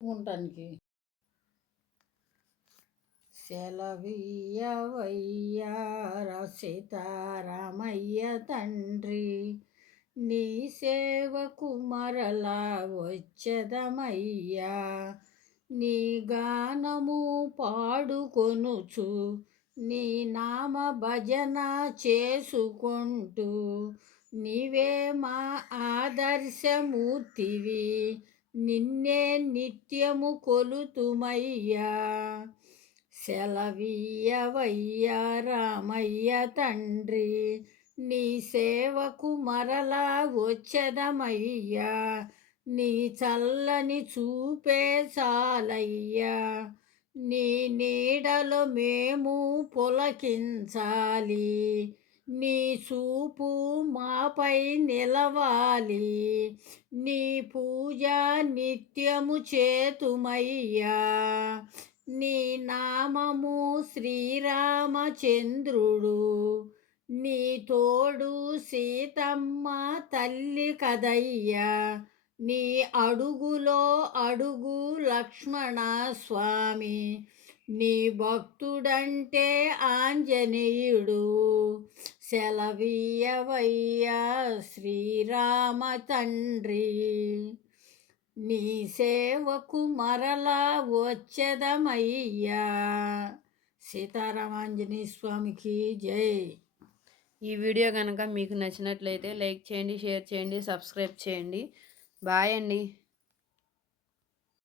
ఉండటానికి. సెలవీయవయ్యా సీతారామయ్య తండ్రి, నీ సేవకు మరలా వచ్చెదమయ్యా. నీ గానము పాడుకొనుచు, నీ నామ భజన చేసుకుంటూ, నీవే మా ఆదర్శమూర్తివి, నిన్నే నిత్యము కొలుతుమయ్యా. సెలవీయవయ్యా రామయ్య తండ్రి, నీ సేవకు మరలా వచ్చెదమయ్యా. నీ చల్లని చూపే చాలయ్యా, నీ నీడలో మేము పులకించాలి. నీ చూపు మాపై నిలవాలి, నీ పూజ నిత్యము చేతుమయ్యా. నీ నామము శ్రీరామచంద్రుడు, నీ తోడు సీతమ్మ తల్లి కదయ్యా. నీ అడుగులో అడుగు లక్ష్మణ స్వామి, నీ భక్తుడంటే ఆంజనేయుడు. సెలవీయవయ్యా శ్రీరామ తండ్రి, నీ సేవకు మరలా వచ్చెదమయ్యా. సీతారామాంజనేయ స్వామికి జై. ఈ వీడియో కనుక మీకు నచ్చినట్లయితే లైక్ చేయండి, షేర్ చేయండి, సబ్స్క్రైబ్ చేయండి. బాయ్ అండి.